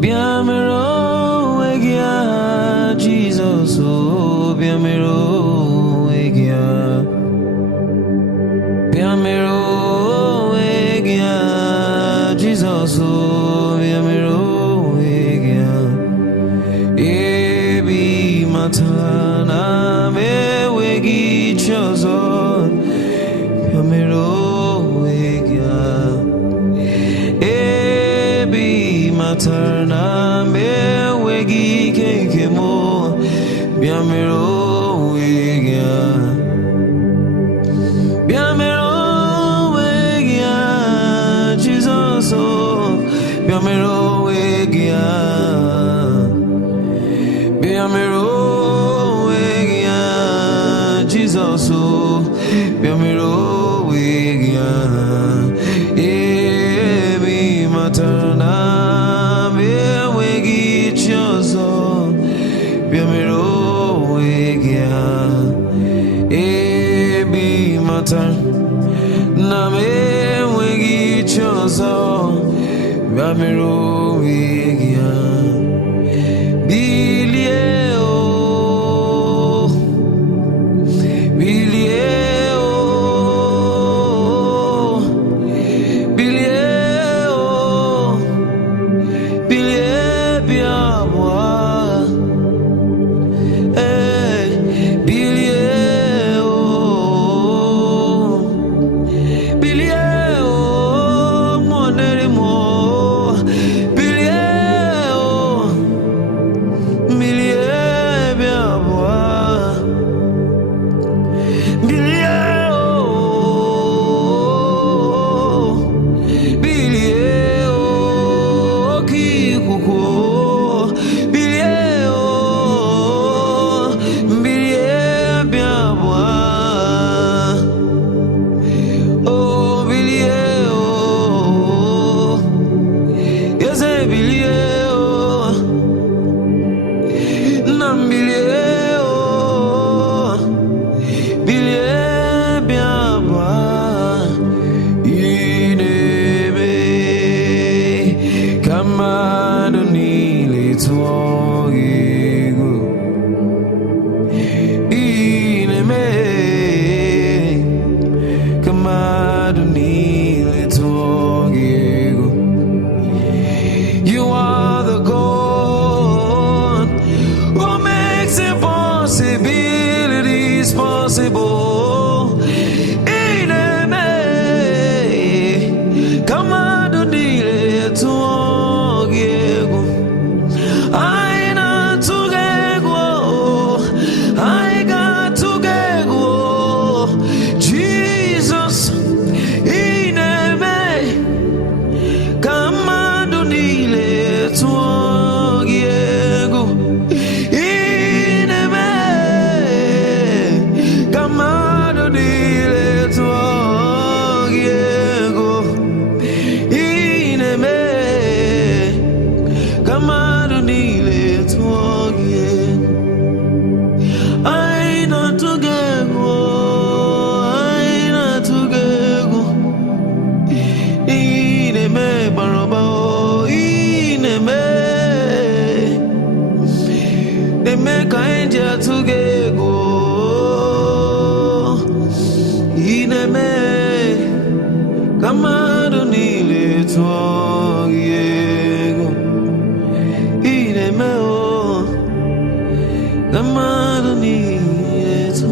Biamero egia Jesus oh biamero egia Biamero egia Jesus oh biamero egia Ebi matana me wegi chozo biamero egia Ebi matana me wegi kekemo biamero egia Biamero egia Jesus oh biamero egia Biamero egia Jesus oh biamero egia Ebi matana me wegi chozo biamero egia Ebi matar na me wegi chozo biamero egia Bilio Bilio Bilio Bilio biamwa You are the God who makes impossibilities possible. In a may, come on, do need to go. I not to go. I got to go. Jesus, in a may, come on, do need to go. In a may, come on, do need to go. In a may, come on, do need to go. I not to go. I not to go. In a may, Baraba, in a may, they make an angel to go. In a may, come on, don't need it to go. In a may, come on, don't need it to